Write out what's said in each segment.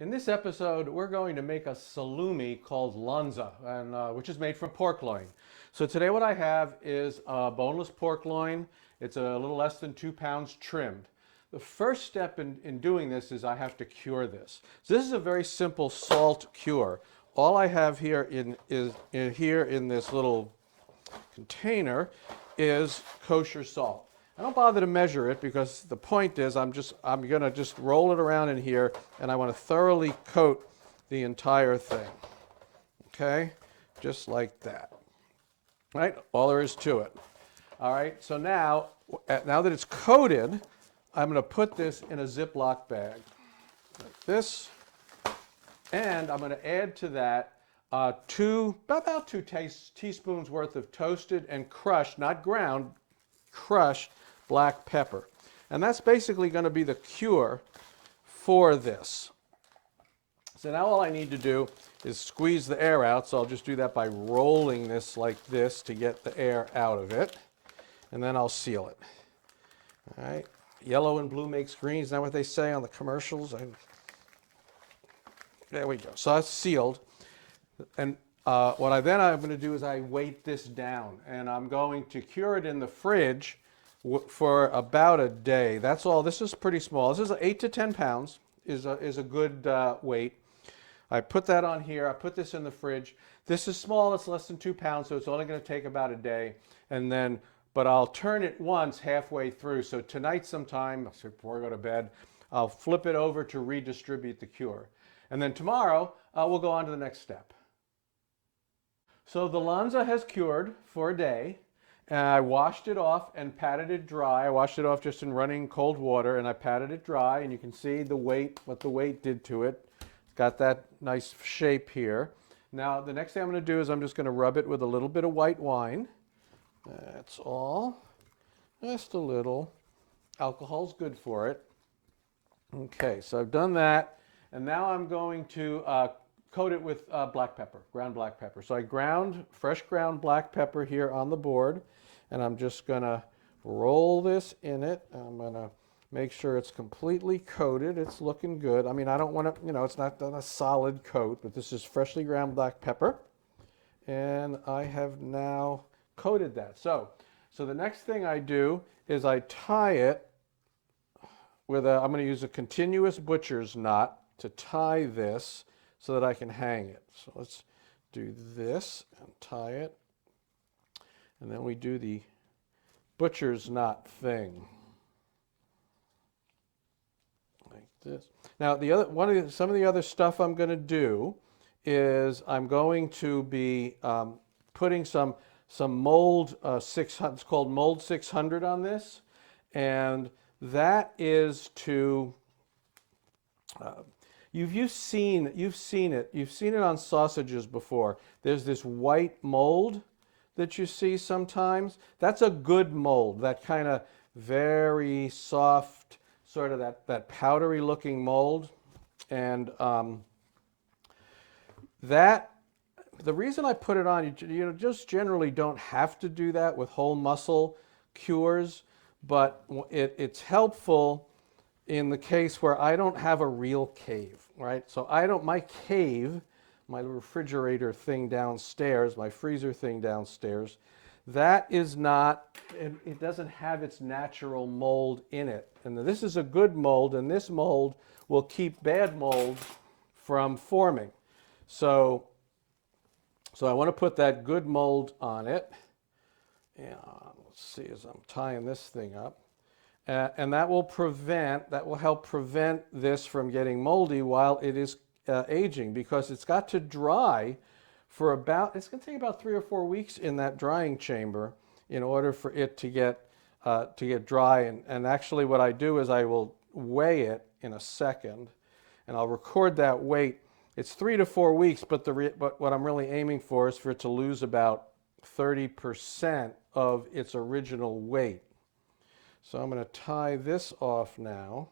In this episode, we're going to make a salumi called Lonza, which is made from pork loin. So today what I have is a boneless pork loin. It's a little less than 2 pounds trimmed. The first step in doing this is I have to cure this. So this is a very simple salt cure. All I have here in this little container is kosher salt. I don't bother to measure it because the point is I'm going to just roll it around in here, and I want to thoroughly coat the entire thing. Okay? Just like that. Right? All there is to it. All right? So now that it's coated, I'm going to put this in a Ziploc bag. Like this. And I'm going to add to that about two teaspoons worth of toasted and crushed, not ground, crushed black pepper. And that's basically going to be the cure for this. So now all I need to do is squeeze the air out. So I'll just do that by rolling this like this to get the air out of it. And then I'll seal it. All right. Yellow and blue makes green. Is that what they say on the commercials? There we go. So that's sealed. And what I'm going to do is I weight this down. And I'm going to cure it in the fridge for about a day. That's all. This is pretty small. This is 8 to 10 pounds is a good weight. I put that on here. I put this in the fridge. This is small. It's less than 2 pounds, so it's only going to take about a day. And then, but I'll turn it once halfway through. So tonight sometime, before I go to bed, I'll flip it over to redistribute the cure. And then tomorrow, we'll go on to the next step. So the Lonza has cured for a day. And I washed it off and patted it dry. I washed it off just in running cold water, and I patted it dry, and you can see the weight, what the weight did to it. It's got that nice shape here. Now, the next thing I'm going to do is I'm just going to rub it with a little bit of white wine. That's all. Just a little. Alcohol's good for it. Okay, so I've done that, and now I'm going to coat it with black pepper, ground black pepper. So I fresh ground black pepper here on the board, and I'm just going to roll this in it. I'm going to make sure it's completely coated. It's looking good. I mean, I don't want to, it's not done a solid coat, but this is freshly ground black pepper. And I have now coated that. So the next thing I do is I tie it with I'm going to use a continuous butcher's knot to tie this so that I can hang it. So let's do this and tie it. And then we do the butcher's knot thing. Like this. Now some of the other stuff I'm going to do is I'm going to be putting some mold 600, it's called mold 600 on this, and that is to You've seen it on sausages before. There's this white mold that you see sometimes. That's a good mold, that kind of very soft, sort of that powdery looking mold. And the reason I put it on, you just generally don't have to do that with whole muscle cures, but it's helpful in the case where I don't have a real cave, right? So my cave, my refrigerator thing downstairs, my freezer thing downstairs, that is not, it doesn't have its natural mold in it. And this is a good mold, and this mold will keep bad molds from forming. So I want to put that good mold on it. And let's see as I'm tying this thing up. And that will help prevent this from getting moldy while it is aging, because it's got to dry for it's going to take about 3 or 4 weeks in that drying chamber in order for it to get dry. And actually what I do is I will weigh it in a second, and I'll record that weight. It's 3 to 4 weeks, but what I'm really aiming for is for it to lose about 30% of its original weight. So I'm going to tie this off now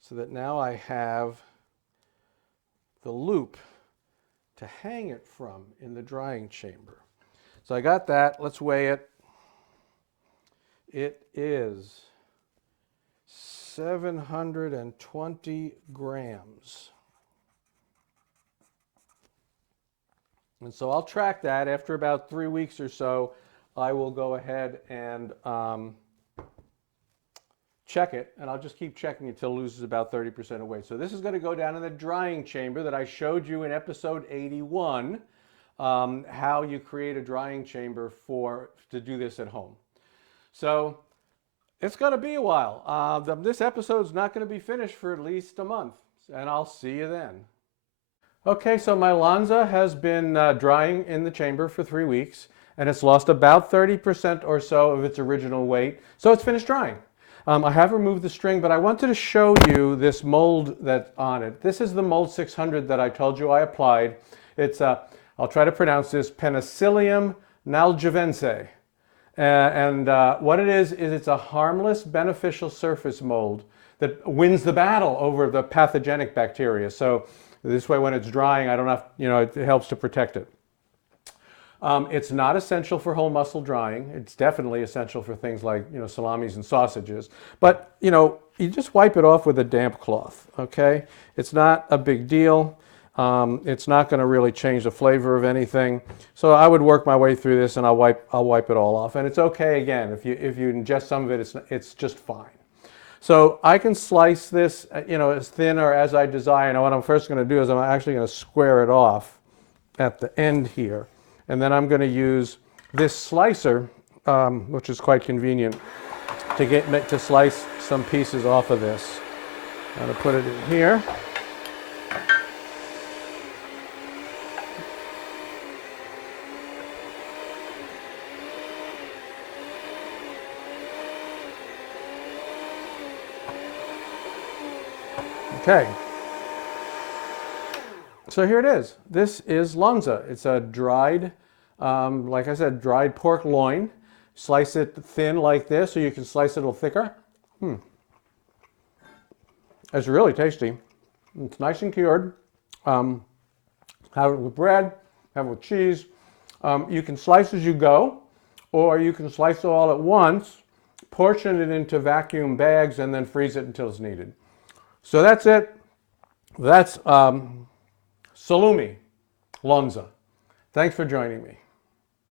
so that now I have the loop to hang it from in the drying chamber. So I got that. Let's weigh it. It is 720 grams. And so I'll track that. After about 3 weeks or so, I will go ahead and check it, and I'll just keep checking it until it loses about 30% of weight. So this is going to go down in the drying chamber that I showed you in episode 81, how you create a drying chamber to do this at home. So it's going to be a while. This episode's not going to be finished for at least a month, and I'll see you then. Okay, so my Lonza has been drying in the chamber for 3 weeks, and it's lost about 30% or so of its original weight, so it's finished drying. I have removed the string, but I wanted to show you this mold that's on it. This is the mold 600 that I told you I applied. It's, I'll try to pronounce this, Penicillium naljavense. What it is it's a harmless, beneficial surface mold that wins the battle over the pathogenic bacteria. So this way, when it's drying, I don't have, it helps to protect it. It's not essential for whole muscle drying. It's definitely essential for things like, salamis and sausages. But, you just wipe it off with a damp cloth, okay? It's not a big deal. It's not going to really change the flavor of anything. So I would work my way through this, and I'll wipe it all off. And it's okay, again, if you ingest some of it, it's just fine. So I can slice this, as thin or as I desire. Now what I'm first going to do is I'm actually going to square it off at the end here. And then I'm going to use this slicer, which is quite convenient, to slice some pieces off of this. I'm going to put it in here. Okay. So here it is. This is Lonza. It's a dried, like I said, dried pork loin. Slice it thin like this, so you can slice it a little thicker. It's really tasty. It's nice and cured. Have it with bread, have it with cheese. You can slice as you go, or you can slice it all at once, portion it into vacuum bags, and then freeze it until it's needed. So that's it. That's salumi, Lonza. Thanks for joining me.